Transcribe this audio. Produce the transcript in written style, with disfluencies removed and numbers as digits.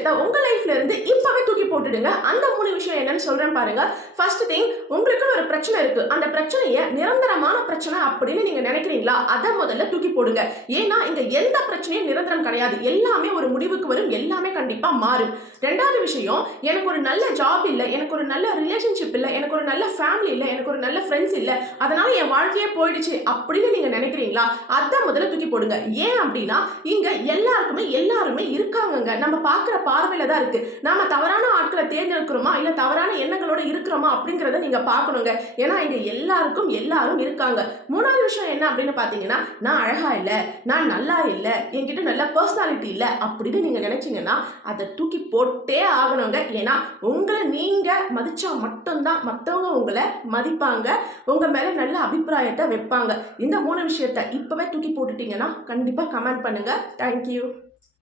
விஷயத்த உங்க லைஃப்ல இருந்து இப்பவே தூக்கி போட்டுடுங்க. அந்த 3 விஷயம் என்னன்னு சொல்றேன் பாருங்க. ஃபர்ஸ்ட் திங், உங்களுக்கு ஒரு பிரச்சனை இருக்கு. அந்த பிரச்சனையை நிரந்தரமான பிரச்சனை அப்படின்னு நீங்க நினைக்கிறீங்களா? அதை முதல்ல தூக்கி போடுங்க. ஏன்னா இங்க எந்த பிரச்சனையும் நிரந்தரம் கிடையாது. எல்லாமே ஒரு முடிவுக்கு வரும். எல்லாமே கண்டிப்பா மாறும். ரெண்டாவது விஷயம், எனக்கு ஒரு நல்ல ஜாப் இல்ல, எனக்கு ஒரு நல்ல ரிலேஷன்ஷிப் இல்ல, எனக்கு ஒரு நல்ல ஃபேமிலி இல்ல, எனக்கு ஒரு நல்ல ஃப்ரெண்ட்ஸ் இல்ல, அதனால என் வாழ்க்கையே போயிடுச்சு அப்படின்னு நீங்க நினைக்கிறீங்களா? அதை முதல்ல தூக்கி போடுங்க. ஏன் அப்படின்னா இங்க எல்லாருமே இருக்காங்கங்க. நம்ம பார்க்குற பார்வையில தான் இருக்கு. நாம தவறான ஆட்களை தேர்ந்தெடுக்கிறோமா இல்ல தவறான எண்ணங்களோட இருக்கிறோமா அப்படிங்கிறத நீங்க பார்க்கணுங்க. ஏன்னா இங்க எல்லாரும் இருக்காங்க. மூணாவது விஷயம் என்ன அப்படின்னு பார்த்தீங்கன்னா, நான் அழகா இல்ல, நான் நல்லா இல்ல, என்கிட்ட நல்ல பர்சனாலிட்டி இல்ல அப்படின்னு நீங்க நினைச்சீங்கன்னா அதை தூக்கி போட்டே ஆகணுங்க. ஏன்னா உங்களை நீங்க மதிச்சா மட்டும்தான் மற்றவங்க உங்களை மதிப்பாங்க, உங்க மேல நல்ல அபிப்பிராயத்தை வைப்பாங்க. இந்த 3 விஷயத்தை இப்பவே தூக்கி போட்டுட்டீங்கன்னா கண்டிப்பா கமெண்ட் பண்ணுங்க. தேங்க்யூ.